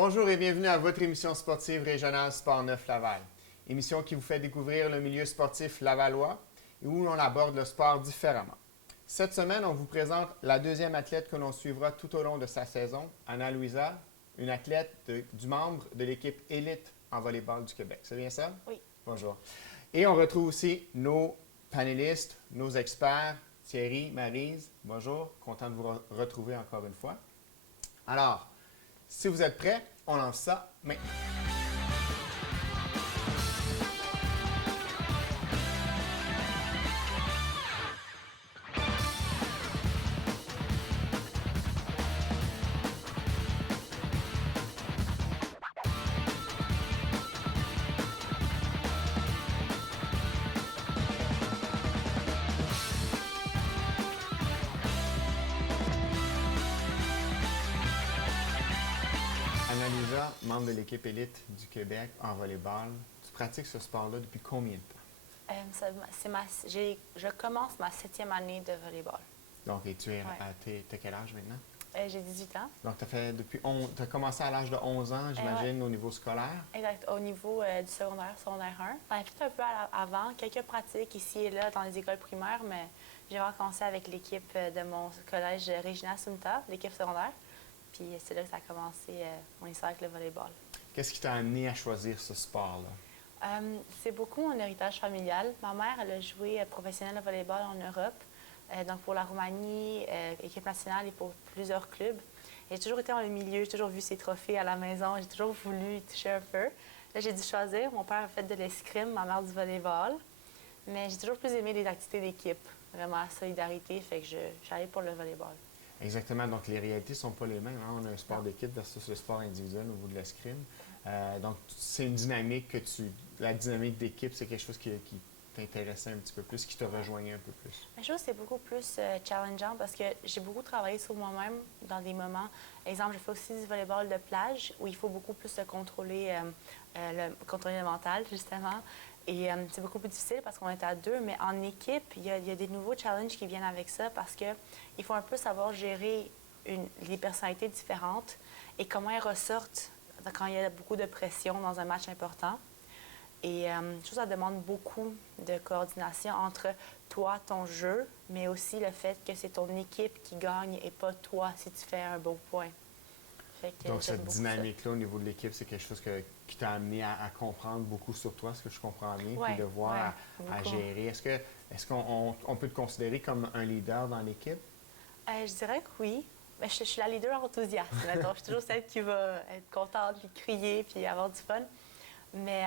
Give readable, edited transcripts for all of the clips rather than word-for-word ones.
Bonjour et bienvenue à votre émission sportive régionale Sport 9 Laval. Émission qui vous fait découvrir le milieu sportif lavallois et où l'on aborde le sport différemment. Cette semaine, on vous présente la deuxième athlète que l'on suivra tout au long de sa saison, Anna Louisa, une athlète du membre de l'équipe élite en volleyball du Québec. C'est bien ça? Oui. Bonjour. Et on retrouve aussi nos panélistes, nos experts, Thierry, Maryse. Bonjour, content de vous retrouver encore une fois. Alors, si vous êtes prêts, on lance ça maintenant. Anna Louisa, membre de l'équipe élite du Québec en volleyball, tu pratiques ce sport-là depuis combien de temps? Je commence ma 7e année de volleyball. Donc, et tu es, Ouais. t'as quel âge maintenant? J'ai 18 ans. Donc, tu as commencé à l'âge de 11 ans, j'imagine, au niveau scolaire? Exact. Au niveau du secondaire 1. J'en ai fait un peu avant, quelques pratiques ici et là dans les écoles primaires, mais j'ai recommencé avec l'équipe de mon collège Regina Sumta, l'équipe secondaire. Puis c'est là que ça a commencé mon histoire avec le volleyball. Qu'est-ce qui t'a amené à choisir ce sport-là? C'est beaucoup mon héritage familial. Ma mère, elle a joué professionnel de volleyball en Europe, donc pour la Roumanie, équipe nationale et pour plusieurs clubs. J'ai toujours été dans le milieu, j'ai toujours vu ses trophées à la maison, j'ai toujours voulu y toucher un peu. Là, j'ai dû choisir. Mon père a fait de l'escrime, ma mère du volleyball. Mais j'ai toujours plus aimé les activités d'équipe, vraiment la solidarité, fait que j'allais pour le volleyball. Exactement. Donc, les réalités ne sont pas les mêmes. Hein? On a un sport d'équipe versus le sport individuel au niveau de l'escrime. Donc, c'est une dynamique la dynamique d'équipe, c'est quelque chose qui t'intéressait un petit peu plus, qui te rejoignait un peu plus. La chose, c'est beaucoup plus challengeant parce que j'ai beaucoup travaillé sur moi-même dans des moments. Exemple, je fais aussi du volleyball de plage où il faut beaucoup plus contrôler le mental, justement. Et c'est beaucoup plus difficile parce qu'on est à deux, mais en équipe, il y a des nouveaux challenges qui viennent avec ça parce qu'il faut un peu savoir gérer les personnalités différentes et comment elles ressortent quand il y a beaucoup de pression dans un match important. Et ça demande beaucoup de coordination entre toi, ton jeu, mais aussi le fait que c'est ton équipe qui gagne et pas toi si tu fais un beau point. Donc, cette dynamique-là au niveau de l'équipe, c'est quelque chose qui t'a amené à comprendre beaucoup sur toi, ce que je comprends bien, puis de voir à gérer. Est-ce qu'on peut te considérer comme un leader dans l'équipe? Je dirais que oui. Mais je suis la leader enthousiaste. Je suis toujours celle qui va être contente, puis crier, puis avoir du fun. Mais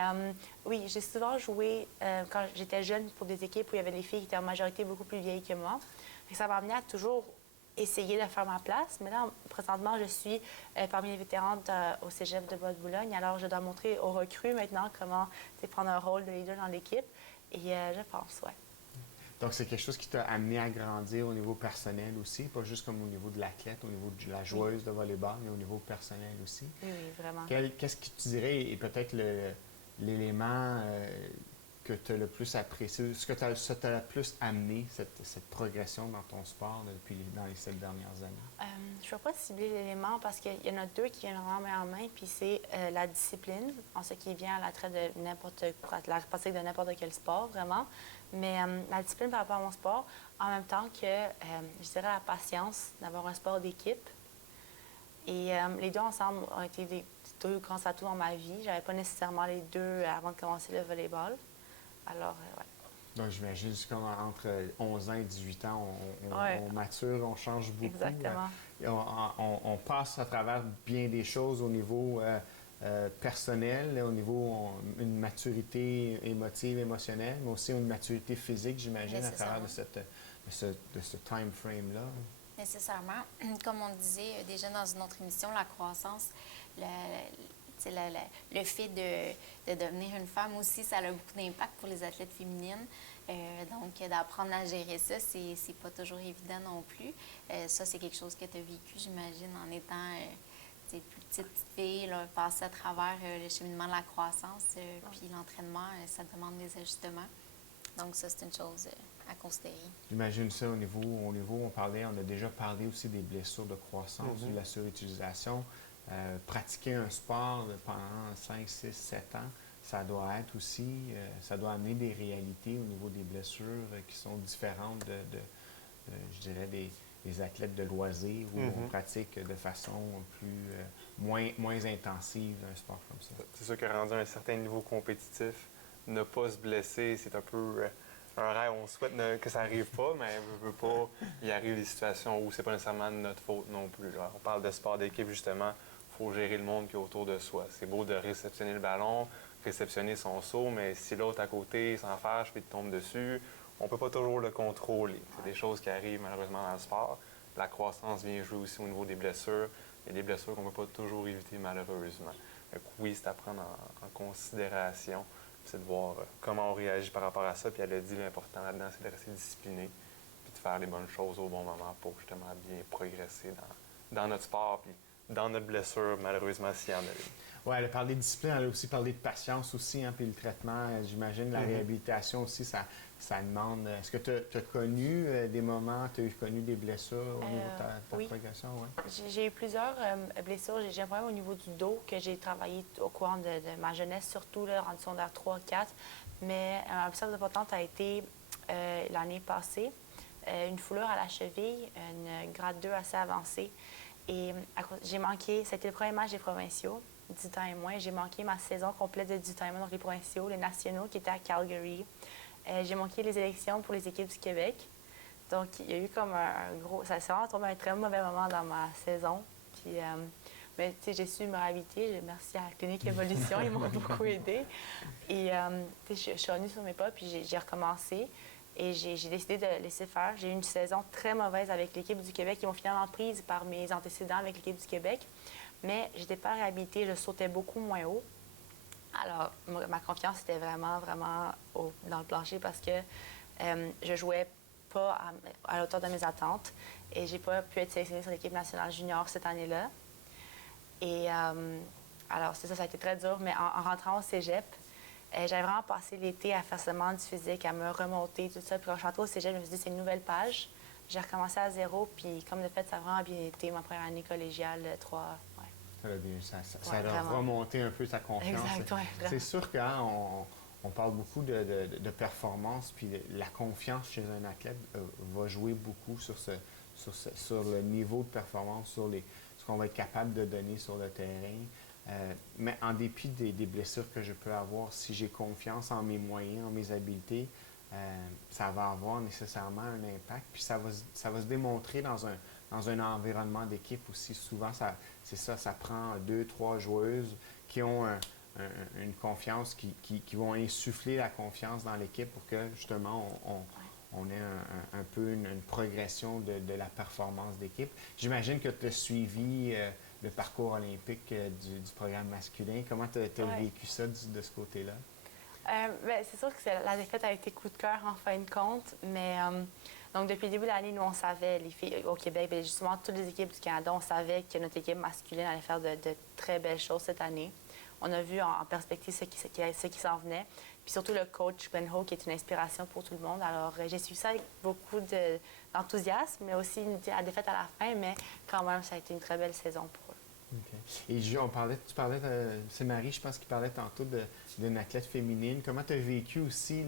oui, j'ai souvent joué quand j'étais jeune pour des équipes où il y avait des filles qui étaient en majorité beaucoup plus vieilles que moi. Et ça m'a amené à toujours essayer de faire ma place. Mais là, présentement, je suis parmi les vétérantes au Cégep de Bois-de-Boulogne. Alors, je dois montrer aux recrues maintenant comment prendre un rôle de leader dans l'équipe. Et je pense, ouais. Donc, c'est quelque chose qui t'a amené à grandir au niveau personnel aussi, pas juste comme au niveau de l'athlète, au niveau de la joueuse de volleyball, mais au niveau personnel aussi. Oui, vraiment. Qu'est-ce que tu dirais est peut-être l'élément que tu as le plus apprécié, ce que ça t'a le plus amené, cette progression dans ton sport dans les 7 dernières années? Je ne vais pas cibler l'élément parce qu'il y en a deux qui viennent vraiment main en main, puis c'est la discipline, en ce qui vient à la traite de la pratique de n'importe quel sport, vraiment. Mais la discipline par rapport à mon sport, en même temps que, je dirais, la patience d'avoir un sport d'équipe. Et les deux ensemble ont été des deux grands atouts dans ma vie. Je n'avais pas nécessairement les deux avant de commencer le volleyball. Alors, ouais. Donc, j'imagine que entre 11 ans et 18 ans, on mature, on change beaucoup. Exactement. On passe à travers bien des choses au niveau personnel, au niveau une maturité émotive, émotionnelle, mais aussi une maturité physique, j'imagine, à travers de ce time frame-là. Nécessairement. Comme on disait déjà dans une autre émission, la croissance, le fait de devenir une femme aussi, ça a beaucoup d'impact pour les athlètes féminines. Donc, d'apprendre à gérer ça, c'est pas toujours évident non plus. Ça, c'est quelque chose que tu as vécu, j'imagine, en étant plus petite fille, là, passer à travers le cheminement de la croissance, puis l'entraînement, ça demande des ajustements. Donc, ça, c'est une chose à considérer. J'imagine ça au niveau on a déjà parlé aussi des blessures de croissance, de la surutilisation. pratiquer un sport pendant 5, 6, 7 ans, ça doit être aussi, ça doit amener des réalités au niveau des blessures qui sont différentes je dirais, des athlètes de loisirs où on pratique de façon moins intensive un sport comme ça. C'est sûr que rendu à un certain niveau compétitif, ne pas se blesser, c'est un peu un rêve. On souhaite que ça n'arrive pas, mais on veut pas. Il arrive des situations où c'est pas nécessairement de notre faute non plus. Là. On parle de sport d'équipe, justement. Il faut gérer le monde qui est autour de soi. C'est beau de réceptionner le ballon, réceptionner son saut, mais si l'autre à côté s'en fâche puis tombe dessus, on peut pas toujours le contrôler. C'est des choses qui arrivent malheureusement dans le sport. La croissance vient jouer aussi au niveau des blessures. Il y a des blessures qu'on ne peut pas toujours éviter malheureusement. Donc, oui, c'est à prendre en considération. C'est de voir comment on réagit par rapport à ça. Puis elle a dit l'important là-dedans, c'est de rester discipliné puis de faire les bonnes choses au bon moment pour justement bien progresser dans notre sport puis dans notre blessure, malheureusement, s'il y en a une. Oui, elle a parlé de discipline, elle a aussi parlé de patience aussi, hein, puis le traitement, j'imagine, la réhabilitation aussi, ça demande. Est-ce que tu as connu des moments, tu as connu des blessures au niveau de ta oui. progression? Ouais. J'ai eu plusieurs blessures. J'ai un problème au niveau du dos que j'ai travaillé au cours de ma jeunesse, surtout là, en secondaire 3-4. Mais ma blessure importante a été l'année passée, une foulure à la cheville, une grade 2 assez avancée. Et j'ai manqué, c'était le premier match des provinciaux, 18 ans et moins. J'ai manqué ma saison complète de 18 ans et moins, donc les provinciaux, les nationaux qui étaient à Calgary. J'ai manqué les élections pour les équipes du Québec. Donc, il y a eu comme un gros... Ça s'est vraiment tombé un très mauvais moment dans ma saison. Puis, mais tu sais, j'ai su me réhabiliter. Merci à la Clinique Évolution, ils m'ont beaucoup aidé. Et tu sais, je suis revenue sur mes pas, puis j'ai recommencé. Et j'ai décidé de laisser faire. J'ai eu une saison très mauvaise avec l'équipe du Québec. Ils m'ont finalement prise par mes antécédents avec l'équipe du Québec. Mais je n'étais pas réhabilitée, je sautais beaucoup moins haut. Alors, ma confiance était vraiment, vraiment dans le plancher parce que je jouais pas à la hauteur de mes attentes et j'ai pas pu être sélectionnée sur l'équipe nationale junior cette année-là. Et alors, c'est ça, ça a été très dur, mais en rentrant au cégep, j'avais vraiment passé l'été à faire seulement du physique, à me remonter, tout ça. Puis quand je suis rentrée au cégep, je me suis dit, c'est une nouvelle page. J'ai recommencé à zéro, puis comme de fait, ça a vraiment bien été, ma première année collégiale, 3, ouais. Ça a remonté un peu sa confiance. Exact, ouais, c'est sûr qu'on parle beaucoup de performance, puis la confiance chez un athlète va jouer beaucoup sur le niveau de performance, sur ce qu'on va être capable de donner sur le terrain. Mais en dépit des blessures que je peux avoir, si j'ai confiance en mes moyens, en mes habiletés, ça va avoir nécessairement un impact. Puis ça va se démontrer dans un environnement d'équipe aussi. Souvent, ça prend 2, 3 joueuses qui ont une confiance, qui vont insuffler la confiance dans l'équipe pour que justement on ait un peu une progression de la performance d'équipe. J'imagine que tu as suivi le parcours olympique du programme masculin. Comment tu as vécu ça de ce côté-là? Bien, c'est sûr que la défaite a été coup de cœur en fin de compte, mais donc depuis le début de l'année, nous on savait, les filles au Québec, bien, justement toutes les équipes du Canada, on savait que notre équipe masculine allait faire de très belles choses cette année. On a vu en perspective ce qui s'en venait, puis surtout le coach Glenn Ho qui est une inspiration pour tout le monde. Alors j'ai suivi ça avec beaucoup d'enthousiasme, mais aussi la défaite à la fin, mais quand même ça a été une très belle saison pour eux. Okay. Et tu parlais, c'est Marie, je pense, qui parlait tantôt d'une athlète féminine. Comment tu as vécu aussi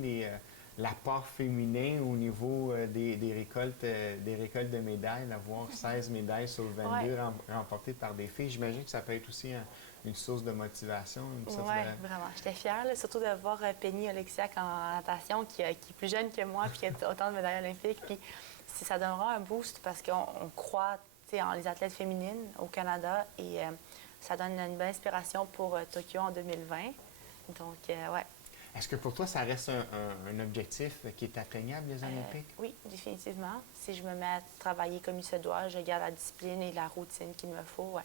l'apport féminin au niveau des récoltes de médailles, d'avoir 16 médailles sur 22 remportées par des filles? J'imagine que ça peut être aussi une source de motivation. Oui, vraiment. J'étais fière, là, surtout de voir Penny Oleksiak en natation, qui est plus jeune que moi, puis qui a autant de médailles olympiques. Puis ça donnera un boost parce qu'on croit en les athlètes féminines au Canada et ça donne une bonne inspiration pour Tokyo en 2020. Donc, ouais. Est-ce que pour toi, ça reste un objectif qui est atteignable, les Olympiques? Oui, définitivement. Si je me mets à travailler comme il se doit, je garde la discipline et la routine qu'il me faut, ouais.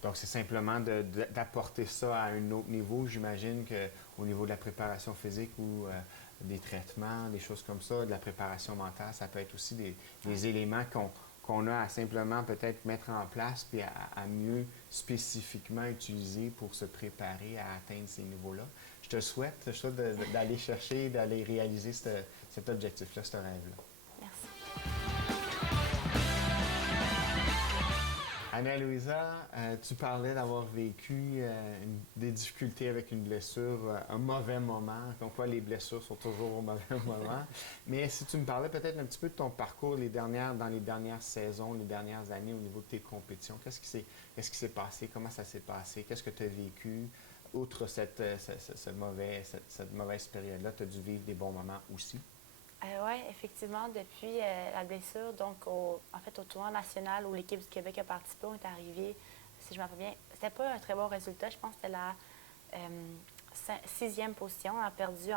Donc, c'est simplement d'apporter ça à un autre niveau. J'imagine qu'au niveau de la préparation physique ou des traitements, des choses comme ça, de la préparation mentale, ça peut être aussi des éléments qu'on a à simplement peut-être mettre en place puis à mieux spécifiquement utiliser pour se préparer à atteindre ces niveaux-là. Je te souhaite d'aller chercher, d'aller réaliser cet objectif-là, ce rêve-là. Merci. Anna-Louisa, tu parlais d'avoir vécu des difficultés avec une blessure, un mauvais moment, comme quoi les blessures sont toujours au mauvais moment. Mais si tu me parlais peut-être un petit peu de ton parcours dans les dernières saisons, les dernières années au niveau de tes compétitions, qu'est-ce qui s'est passé? Comment ça s'est passé? Qu'est-ce que tu as vécu? Outre cette mauvaise période-là, tu as dû vivre des bons moments aussi? Oui, effectivement, depuis la blessure, donc en fait au tournoi national où l'équipe du Québec a participé, on est arrivé, si je me rappelle bien, c'était pas un très bon résultat, je pense que c'était la 6e position. On a perdu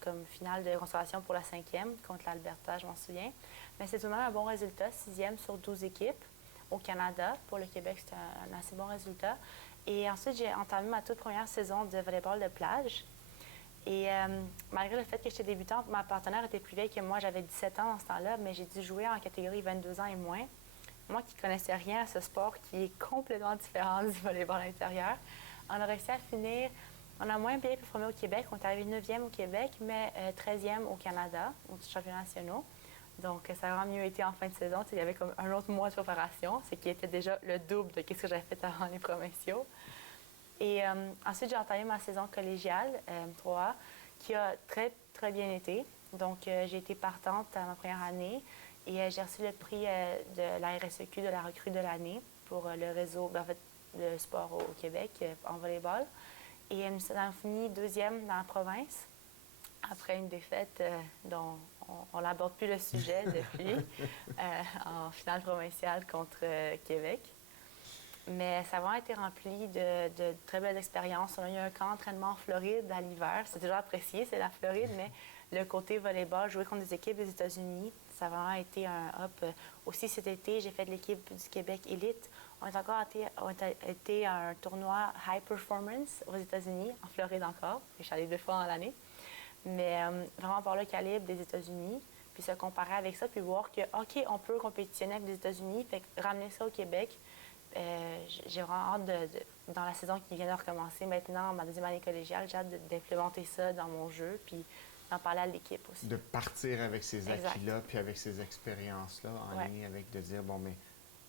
comme finale de consolation pour la 5e contre l'Alberta, je m'en souviens. Mais c'est tout de même un bon résultat, 6e sur 12 équipes au Canada. Pour le Québec, c'était un assez bon résultat. Et ensuite, j'ai entamé ma toute première saison de volleyball de plage. Et malgré le fait que j'étais débutante, ma partenaire était plus vieille que moi. J'avais 17 ans dans ce temps-là, mais j'ai dû jouer en catégorie 22 ans et moins. Moi qui ne connaissais rien à ce sport qui est complètement différent du volleyball intérieur, on a réussi à finir. On a moins bien performé au Québec. On est arrivé 9e au Québec, mais 13e au Canada, aux championnats nationaux. Donc, ça a vraiment mieux été en fin de saison. Il y avait comme un autre mois de préparation, ce qui était déjà le double de ce que j'avais fait avant les provinciaux. Et ensuite, j'ai entamé ma saison collégiale, 3A, qui a très, très bien été. Donc, j'ai été partante à ma première année et j'ai reçu le prix de la RSEQ de la recrue de l'année pour le réseau, en fait, le sport au Québec en volleyball. Et nous avons fini 2e dans la province après une défaite dont on n'aborde plus le sujet depuis, en finale provinciale contre Québec. Mais ça a vraiment été rempli de très belles expériences. On a eu un camp d'entraînement en Floride à l'hiver. C'est toujours apprécié, c'est la Floride, mais le côté volleyball, jouer contre des équipes des États-Unis, ça a vraiment été un up. Aussi cet été, j'ai fait de l'équipe du Québec élite. On a été à un tournoi High Performance aux États-Unis, en Floride encore. Je suis allée 2 fois dans l'année. Mais vraiment par le calibre des États-Unis, puis se comparer avec ça, puis voir que, OK, on peut compétitionner avec les États-Unis, fait que ramener ça au Québec. J'ai vraiment hâte, dans la saison qui vient de recommencer maintenant, ma 2e année collégiale, j'ai hâte d'implémenter ça dans mon jeu, puis d'en parler à l'équipe aussi. De partir avec ces acquis-là, puis avec ces expériences-là, en ligne avec de dire, bon, mais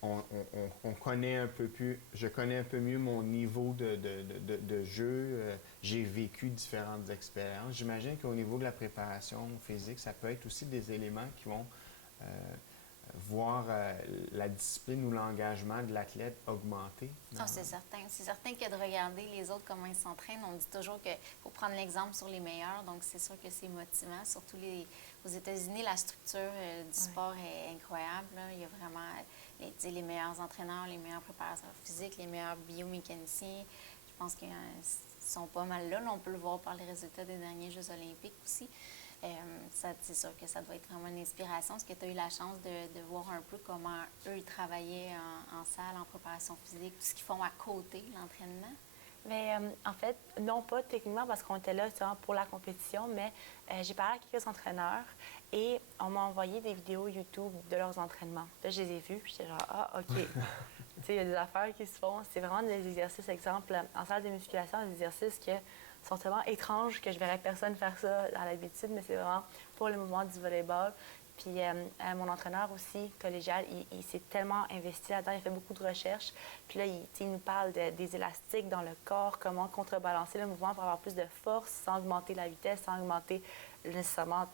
on connaît un peu plus, je connais un peu mieux mon niveau de jeu, j'ai vécu différentes expériences. J'imagine qu'au niveau de la préparation physique, ça peut être aussi des éléments qui vont voir la discipline ou l'engagement de l'athlète augmenter. Ah, c'est certain. C'est certain que de regarder les autres, comment ils s'entraînent, on dit toujours qu'il faut prendre l'exemple sur les meilleurs. Donc, c'est sûr que c'est motivant. Surtout aux États-Unis, la structure du sport est incroyable. Là. Il y a vraiment les meilleurs entraîneurs, les meilleurs préparateurs physiques, les meilleurs biomécaniciens. Je pense qu'ils sont pas mal là. On peut le voir par les résultats des derniers Jeux olympiques aussi. C'est sûr que ça doit être vraiment une inspiration. Est-ce que tu as eu la chance de voir un peu comment eux ils travaillaient en salle, en préparation physique, tout ce qu'ils font à côté de l'entraînement? Mais en fait, non pas techniquement parce qu'on était là pour la compétition, mais j'ai parlé à quelques entraîneurs et on m'a envoyé des vidéos YouTube de leurs entraînements. Là, je les ai vus, puis j'étais genre, ah, OK. Tu sais, il y a des affaires qui se font. C'est vraiment des exercices, exemple, en salle de musculation, des exercices qui sont tellement étranges que je verrais personne faire ça à l'habitude, mais c'est vraiment pour le mouvement du volleyball. Puis mon entraîneur aussi, collégial, il s'est tellement investi là-dedans, il fait beaucoup de recherches. Puis là, il nous parle des élastiques dans le corps, comment contrebalancer le mouvement pour avoir plus de force sans augmenter la vitesse, sans augmenter nécessairement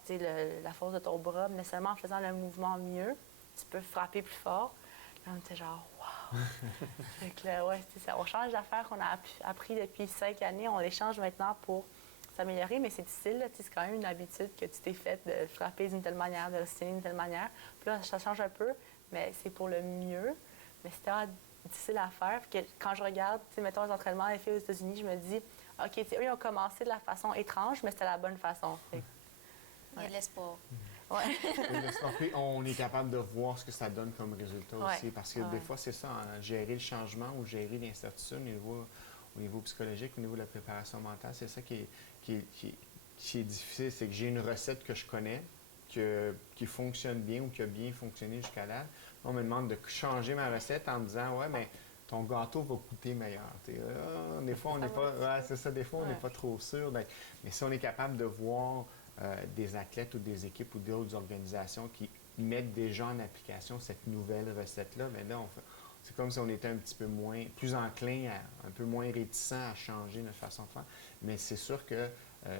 la force de ton bras, mais seulement en faisant le mouvement mieux, tu peux frapper plus fort. Là, on était genre, wow! Fait que là, ouais, c'est ça. On change d'affaires qu'on a appris depuis 5 années, on les change maintenant pour s'améliorer, mais c'est difficile. C'est quand même une habitude que tu t'es faite de frapper d'une telle manière, de rester d'une telle manière. Puis là, ça change un peu, mais c'est pour le mieux. Mais c'était difficile à faire. Puis que quand je regarde, mettons les entraînements des filles aux États-Unis, je me dis, OK, eux, ils ont commencé de la façon étrange, mais c'était la bonne façon. Il y a de l'espoir. Ouais. Puis on est capable de voir ce que ça donne comme résultat aussi. Parce que des fois, c'est ça, hein, gérer le changement ou gérer l'incertitude au niveau psychologique, au niveau de la préparation mentale, c'est ça qui est difficile. C'est que j'ai une recette que je connais, qui fonctionne bien ou qui a bien fonctionné jusqu'à là. On me demande de changer ma recette en me disant, ouais, mais ton gâteau va coûter meilleur. Des fois, on n'est pas. Ouais, c'est ça, des fois, on n'est pas trop sûr. Mais si on est capable de voir des athlètes ou des équipes ou d'autres organisations qui mettent déjà en application cette nouvelle recette-là, bien là, c'est comme si on était un petit peu plus enclin, un peu moins réticent à changer notre façon de faire. Mais c'est sûr que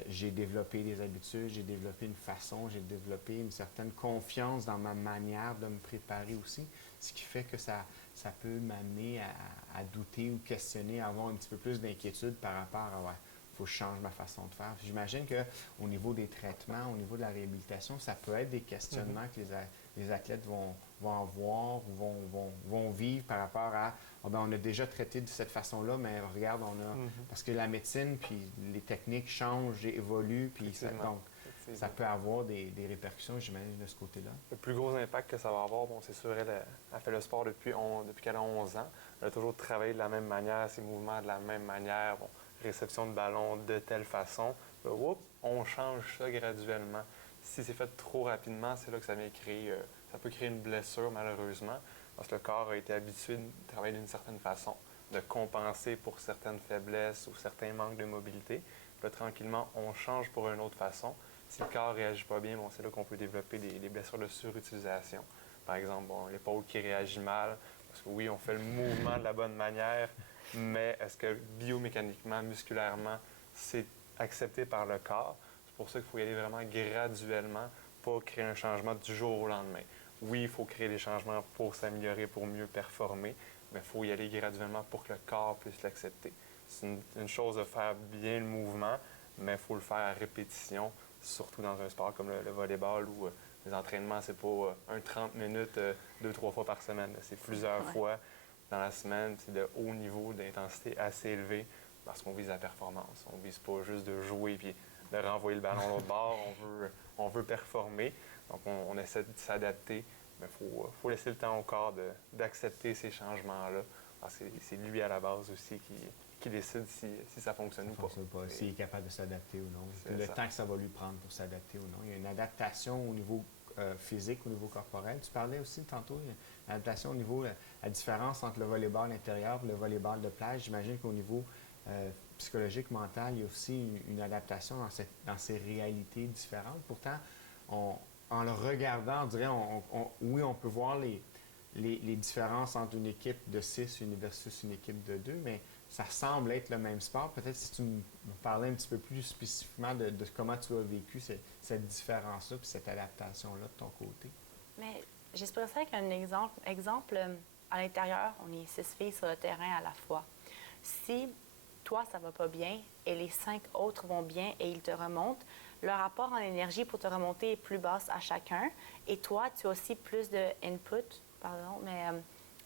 j'ai développé des habitudes, j'ai développé une façon, j'ai développé une certaine confiance dans ma manière de me préparer aussi, ce qui fait que ça peut m'amener à douter ou questionner, à avoir un petit peu plus d'inquiétude par rapport à ouais, faut que je change ma façon de faire. J'imagine qu'au niveau des traitements, au niveau de la réhabilitation, ça peut être des questionnements que les athlètes vont avoir ou vont vivre par rapport à on a déjà traité de cette façon-là, mais regarde, parce que la médecine puis les techniques changent et évoluent, puis donc ça peut avoir des répercussions, j'imagine, de ce côté-là. Le plus gros impact que ça va avoir, bon, c'est sûr, elle fait le sport depuis qu'elle a 11 ans. Elle a toujours travaillé de la même manière, ses mouvements de la même manière, bon, réception de ballon de telle façon. Là, on change ça graduellement. Si c'est fait trop rapidement, c'est là que ça peut créer une blessure, malheureusement, parce que le corps a été habitué de travailler d'une certaine façon, de compenser pour certaines faiblesses ou certains manques de mobilité. Puis là, tranquillement, on change pour une autre façon. Si le corps ne réagit pas bien, bon, c'est là qu'on peut développer des blessures de surutilisation. Par exemple, l'épaule qui réagit mal, parce que oui, on fait le mouvement de la bonne manière, mais est-ce que biomécaniquement, musculairement, c'est accepté par le corps? C'est pour ça qu'il faut y aller vraiment graduellement, pas créer un changement du jour au lendemain. Oui, il faut créer des changements pour s'améliorer, pour mieux performer, mais il faut y aller graduellement pour que le corps puisse l'accepter. C'est une chose de faire bien le mouvement, mais il faut le faire à répétition, surtout dans un sport comme le volleyball où les entraînements, c'est pas un 30 minutes 2-3 fois par semaine. C'est plusieurs fois dans la semaine. C'est de haut niveau d'intensité assez élevé parce qu'on vise la performance. On ne vise pas juste de jouer puis de renvoyer le ballon à l'autre bord. On veut performer. Donc, on essaie de s'adapter. Mais il faut laisser le temps au corps d'accepter ces changements-là parce que c'est lui à la base aussi qui décide si ça fonctionne ou pas. S'il est capable de s'adapter ou non. Le temps que ça va lui prendre pour s'adapter ou non. Il y a une adaptation au niveau physique, au niveau corporel. Tu parlais aussi tantôt, il y a une adaptation au niveau, la différence entre le volleyball intérieur et le volleyball de plage. J'imagine qu'au niveau psychologique, mental, il y a aussi une adaptation dans ces réalités différentes. Pourtant, en le regardant, on dirait, oui, on peut voir les différences entre une équipe de 6 versus une équipe de 2, mais ça semble être le même sport. Peut-être si tu me parlais un petit peu plus spécifiquement de comment tu as vécu cette différence-là puis cette adaptation-là de ton côté. Mais j'espère ça avec un exemple, à l'intérieur, on est 6 filles sur le terrain à la fois. Si toi, ça va pas bien et les 5 autres vont bien et ils te remontent, le rapport en énergie pour te remonter est plus basse à chacun. Et toi, tu as aussi plus de input,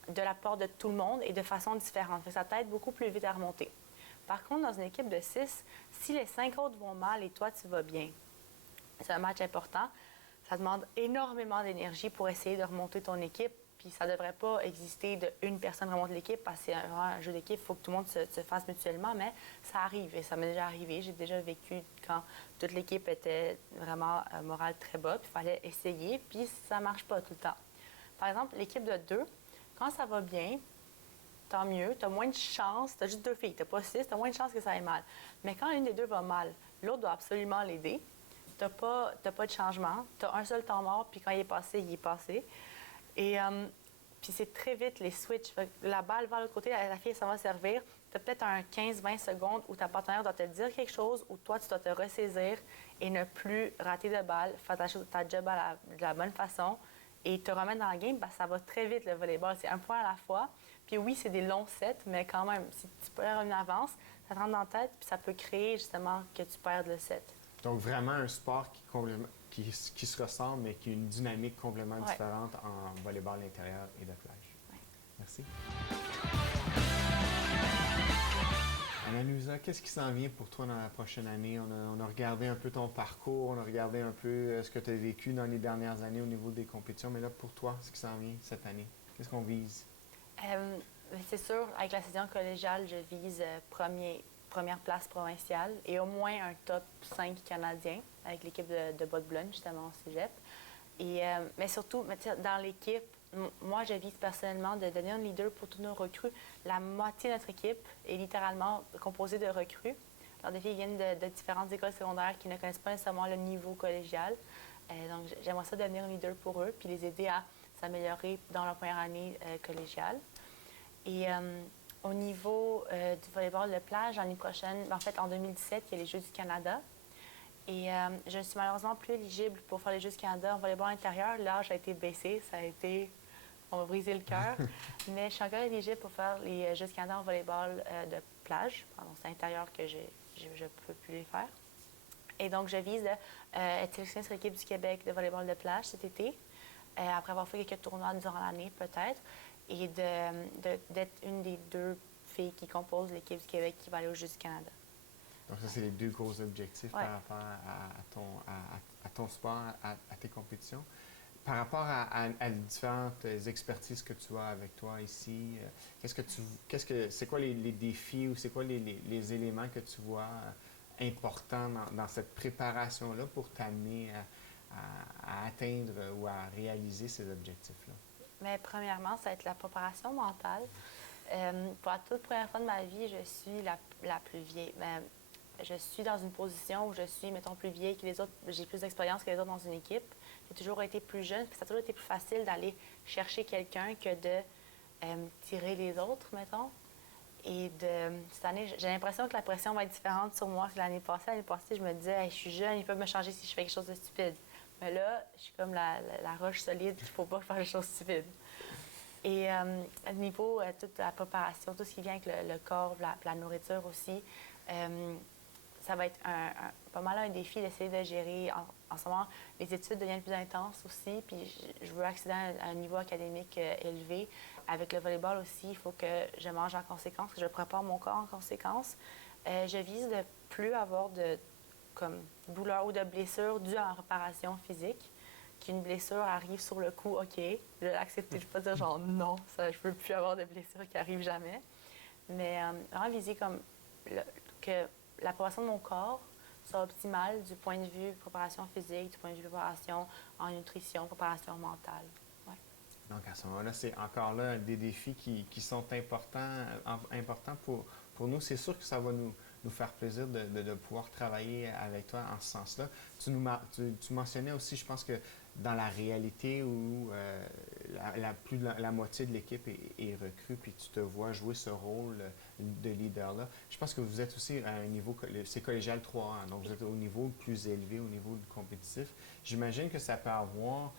de la part de tout le monde et de façon différente. Ça t'aide beaucoup plus vite à remonter. Par contre, dans une équipe de 6, si les 5 autres vont mal et toi, tu vas bien, c'est un match important. Ça demande énormément d'énergie pour essayer de remonter ton équipe. Puis ça ne devrait pas exister d'une personne remonte l'équipe parce que c'est vraiment un jeu d'équipe. Il faut que tout le monde se fasse mutuellement, mais ça arrive et ça m'est déjà arrivé. J'ai déjà vécu quand toute l'équipe était vraiment morale très bas, puis il fallait essayer, puis ça ne marche pas tout le temps. Par exemple, l'équipe de 2, quand ça va bien, tant mieux, tu as moins de chance, tu as juste 2 filles, tu n'as pas 6, tu as moins de chance que ça aille mal. Mais quand une des 2 va mal, l'autre doit absolument l'aider. Tu n'as pas de changement, tu as un seul temps mort, puis quand il est passé, il est passé. Et puis c'est très vite les switches. La balle va de l'autre côté, la fille, ça va servir. Tu as peut-être un 15-20 secondes où ta partenaire doit te dire quelque chose, où toi, tu dois te ressaisir et ne plus rater de balle, faire ta job de la bonne façon et te remettre dans la game. Ça va très vite, le volleyball. C'est un point à la fois. Puis oui, c'est des longs sets, mais quand même, si tu perds une avance, ça te rentre dans la tête, puis ça peut créer justement que tu perdes le set. Donc vraiment un sport qui se ressemble, mais qui a une dynamique complètement différente en volleyball intérieur et de plage. Ouais. Merci. Anna-Louisa, qu'est-ce qui s'en vient pour toi dans la prochaine année? On a regardé un peu ton parcours, on a regardé un peu ce que tu as vécu dans les dernières années au niveau des compétitions, mais là, pour toi, ce qui s'en vient cette année, qu'est-ce qu'on vise? C'est sûr, avec la saison collégiale, je vise première place provinciale et au moins un top 5 canadien avec l'équipe de Bas-de-Boulogne, justement, au cégep. Mais surtout, dans l'équipe, moi, je vise personnellement de devenir un leader pour tous nos recrues. La moitié de notre équipe est littéralement composée de recrues. Alors, des filles viennent de différentes écoles secondaires qui ne connaissent pas nécessairement le niveau collégial. Donc, j'aimerais ça devenir un leader pour eux puis les aider à s'améliorer dans leur première année collégiale. Et au niveau du volleyball de plage, l'année prochaine, en fait, en 2017, il y a les Jeux du Canada. Et je ne suis malheureusement plus éligible pour faire les Jeux du Canada en volleyball intérieur. L'âge a été baissé, ça a été... On m'a brisé le cœur. Mais je suis encore éligible pour faire les Jeux du Canada en volleyball de plage. Pardon, c'est intérieur que je ne peux plus les faire. Et donc, je vise être sélectionnée sur l'équipe du Québec de volleyball de plage cet été, après avoir fait quelques tournois durant l'année peut-être, et d'être une des 2 filles qui composent l'équipe du Québec qui va aller aux Jeux du Canada. Donc ça, c'est les 2 gros objectifs Ouais. par rapport à ton sport, à tes compétitions. Par rapport à les différentes expertises que tu as avec toi ici, c'est quoi les défis ou c'est quoi les éléments que tu vois importants dans cette préparation-là pour t'amener à atteindre ou à réaliser ces objectifs-là? Mais premièrement, ça va être la préparation mentale. Pour la toute première fois de ma vie, je suis la plus vieille. Je suis dans une position où je suis, mettons, plus vieille que les autres. J'ai plus d'expérience que les autres dans une équipe. J'ai toujours été plus jeune, puis ça a toujours été plus facile d'aller chercher quelqu'un que de tirer les autres, mettons. Et cette année, j'ai l'impression que la pression va être différente sur moi que l'année passée. L'année passée, je me disais, hey, je suis jeune, ils peuvent me changer si je fais quelque chose de stupide. Mais là, je suis comme la roche solide qu'il ne faut pas faire des choses stupides. Et à niveau toute la préparation, tout ce qui vient avec le corps, la nourriture aussi, ça va être pas mal un défi d'essayer de gérer. En ce moment, les études deviennent plus intenses aussi, puis je veux accéder à un niveau académique élevé. Avec le volleyball aussi, il faut que je mange en conséquence, que je prépare mon corps en conséquence. Je vise de plus avoir de douleur ou de blessure due à la réparation physique. Qu'une blessure arrive sur le coup, OK, je vais l'accepter. Je ne vais pas dire genre non, ça, je ne veux plus avoir de blessure qui arrive jamais. Mais vraiment viser que la préparation de mon corps soit optimale du point de vue préparation physique, du point de vue préparation en nutrition, préparation mentale. Ouais. Donc, à ce moment-là, c'est encore là des défis qui sont importants pour nous. C'est sûr que ça va nous faire plaisir de pouvoir travailler avec toi en ce sens-là. Tu mentionnais aussi, je pense que dans la réalité où plus de la moitié de l'équipe est recrue, puis tu te vois jouer ce rôle de leader-là, je pense que vous êtes aussi à un niveau, c'est collégial 3 ans, donc vous êtes au niveau plus élevé, au niveau du compétitif. J'imagine que ça peut avoir...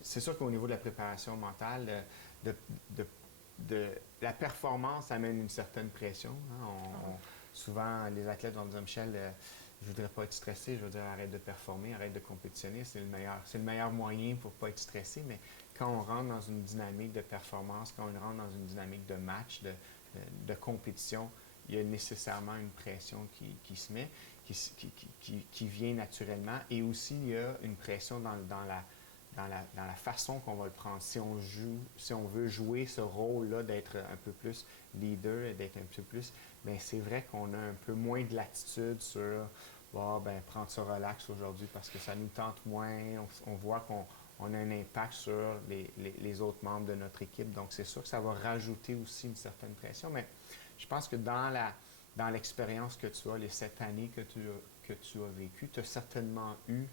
c'est sûr qu'au niveau de la préparation mentale, de la performance amène une certaine pression. Hein. Souvent, les athlètes vont me dire, Michel, je ne voudrais pas être stressé, je veux dire, arrête de performer, arrête de compétitionner, c'est le meilleur moyen pour ne pas être stressé. Mais quand on rentre dans une dynamique de performance, quand on rentre dans une dynamique de match, de compétition, il y a nécessairement une pression qui se met, qui vient naturellement. Et aussi, il y a une pression dans la façon qu'on va le prendre. Si on veut jouer ce rôle-là, d'être un peu plus leader et d'être un peu plus... Bien, c'est vrai qu'on a un peu moins de latitude sur prendre ça relax aujourd'hui parce que ça nous tente moins. On voit qu'on a un impact sur les autres membres de notre équipe. Donc, c'est sûr que ça va rajouter aussi une certaine pression. Mais je pense que dans l'expérience que tu as, les 7 années que tu as vécues, tu as certainement eu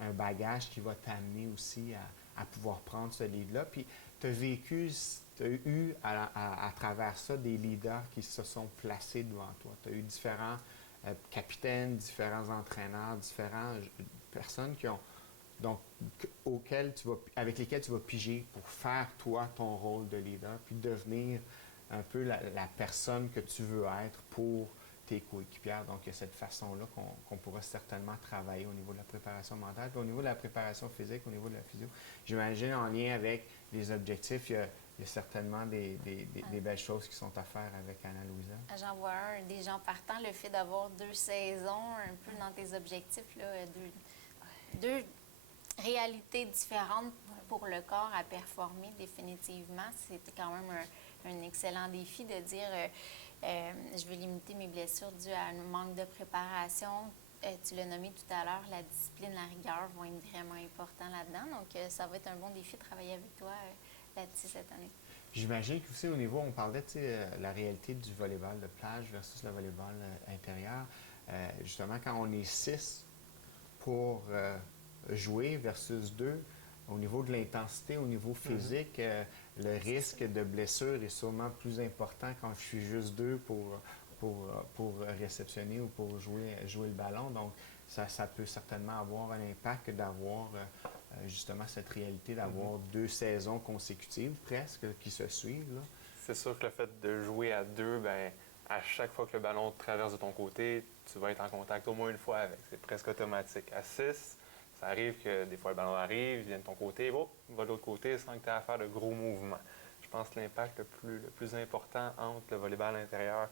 un bagage qui va t'amener aussi à pouvoir prendre ce lead-là. Puis, tu as eu à travers ça des leaders qui se sont placés devant toi. Tu as eu différents capitaines, différents entraîneurs, différentes personnes avec lesquelles tu vas piger pour faire, toi, ton rôle de leader, puis devenir un peu la personne que tu veux être pour tes coéquipières. Donc, il y a cette façon-là qu'on pourra certainement travailler au niveau de la préparation mentale. Puis au niveau de la préparation physique, au niveau de la physio, j'imagine en lien avec les objectifs, il y a certainement des belles choses qui sont à faire avec Anna-Louisa. J'en vois un, des gens partant, le fait d'avoir 2 saisons, un peu dans tes objectifs, là, deux réalités différentes pour le corps à performer définitivement. C'était quand même un excellent défi de dire je vais limiter mes blessures dues à un manque de préparation. Tu l'as nommé tout à l'heure, la discipline, la rigueur vont être vraiment importants là-dedans. Donc, ça va être un bon défi de travailler avec toi là-dessus cette année. J'imagine qu'aussi au niveau, on parlait de la réalité du volleyball de plage versus le volleyball intérieur. Justement, quand on est 6 pour jouer versus 2, au niveau de l'intensité, au niveau physique, le risque de blessure est sûrement plus important quand je suis juste deux pour réceptionner ou pour jouer le ballon. Donc, ça peut certainement avoir un impact d'avoir justement cette réalité d'avoir 2 saisons consécutives presque qui se suivent, là. C'est sûr que le fait de jouer à 2, ben à chaque fois que le ballon traverse de ton côté, tu vas être en contact au moins une fois avec. C'est presque automatique. À 6, ça arrive que des fois le ballon arrive, il vient de ton côté, oh, il va de l'autre côté sans que tu aies à faire de gros mouvements. Je pense que l'impact le plus important entre le volleyball intérieur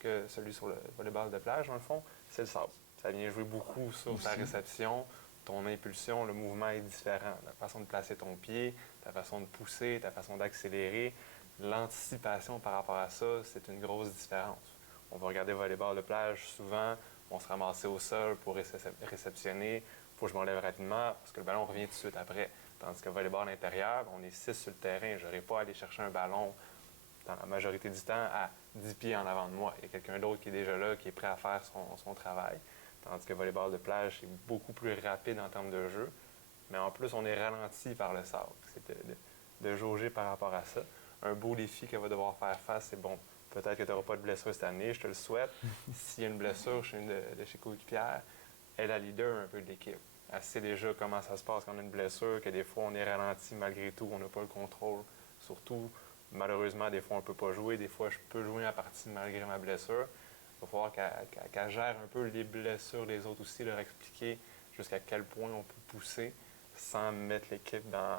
que celui sur le volleyball de plage, dans le fond, c'est le sable. Ça vient jouer beaucoup sur ta réception, ton impulsion, le mouvement est différent. La façon de placer ton pied, ta façon de pousser, ta façon d'accélérer, l'anticipation par rapport à ça, c'est une grosse différence. On va regarder le volleyball de plage souvent, on se ramasser au sol pour réceptionner, il faut que je m'enlève rapidement parce que le ballon revient tout de suite après. Tandis que le volleyball intérieur, on est 6 sur le terrain, je n'aurai pas à aller chercher un ballon dans la majorité du temps à 10 pieds en avant de moi. Il y a quelqu'un d'autre qui est déjà là, qui est prêt à faire son travail. Tandis que le volleyball de plage, c'est beaucoup plus rapide en termes de jeu. Mais en plus, on est ralenti par le sable. C'est de jauger par rapport à ça. Un beau défi qu'elle va devoir faire face, c'est bon, peut-être que tu n'auras pas de blessure cette année, je te le souhaite. S'il y a une blessure chez une de chez coéquipière, elle est la leader un peu de l'équipe. Elle sait déjà comment ça se passe quand on a une blessure, que des fois on est ralenti malgré tout, on n'a pas le contrôle. Surtout, malheureusement, des fois on ne peut pas jouer, des fois je peux jouer en partie malgré ma blessure. Il va falloir qu'elle gère un peu les blessures des autres aussi, leur expliquer jusqu'à quel point on peut pousser sans mettre l'équipe dans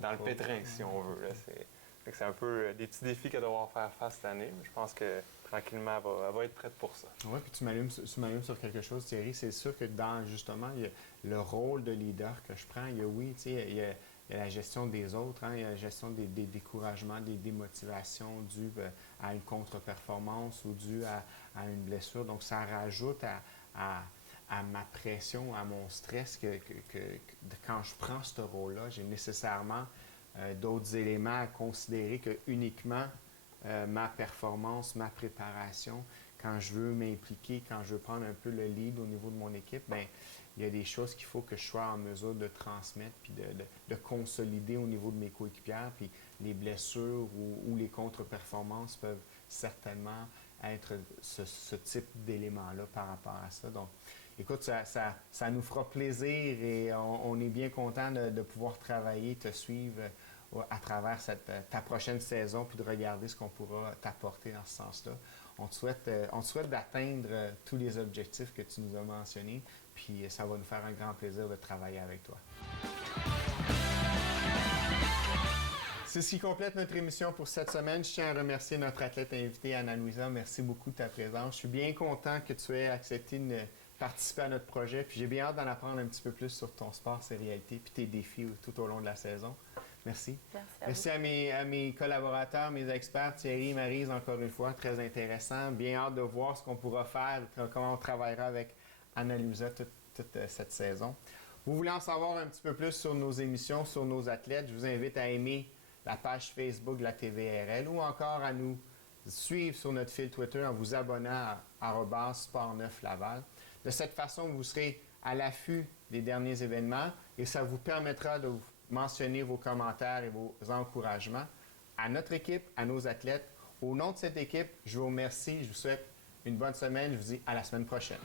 le pétrin, si on veut. Là. C'est un peu des petits défis qu'elle va devoir faire face cette année, mais je pense que tranquillement, elle va être prête pour ça. Oui, puis tu m'allumes sur quelque chose, Thierry. C'est sûr que dans, justement, il y a le rôle de leader que je prends. Il y a, oui, tu sais, il y a la gestion des autres, hein, il y a la gestion des découragements, des démotivations dues à une contre-performance ou dues à une blessure. Donc, ça rajoute à ma pression, à mon stress que quand je prends ce rôle-là, j'ai nécessairement d'autres éléments à considérer que uniquement ma performance, ma préparation. Quand je veux m'impliquer, quand je veux prendre un peu le lead au niveau de mon équipe, bien, il y a des choses qu'il faut que je sois en mesure de transmettre puis de consolider au niveau de mes coéquipières. Puis les blessures ou les contre-performances peuvent certainement être ce type d'élément-là par rapport à ça. Donc, écoute, ça nous fera plaisir et on est bien content de pouvoir travailler, te suivre à travers ta prochaine saison puis de regarder ce qu'on pourra t'apporter dans ce sens-là. On te souhaite d'atteindre tous les objectifs que tu nous as mentionnés, puis ça va nous faire un grand plaisir de travailler avec toi. C'est ce qui complète notre émission pour cette semaine. Je tiens à remercier notre athlète invitée, Anna-Louisa. Merci beaucoup de ta présence. Je suis bien content que tu aies accepté de participer à notre projet, puis j'ai bien hâte d'en apprendre un petit peu plus sur ton sport, ses réalités, puis tes défis tout au long de la saison. Merci. Merci à mes collaborateurs, mes experts, Thierry, Maryse, encore une fois, très intéressant. Bien hâte de voir ce qu'on pourra faire, comment on travaillera avec Anna-Louisa toute cette saison. Vous voulez en savoir un petit peu plus sur nos émissions, sur nos athlètes, je vous invite à aimer la page Facebook de la TVRL ou encore à nous suivre sur notre fil Twitter en vous abonnant à @Sport9Laval. De cette façon, vous serez à l'affût des derniers événements et ça vous permettra de mentionner vos commentaires et vos encouragements à notre équipe, à nos athlètes. Au nom de cette équipe, je vous remercie, je vous souhaite une bonne semaine, je vous dis à la semaine prochaine.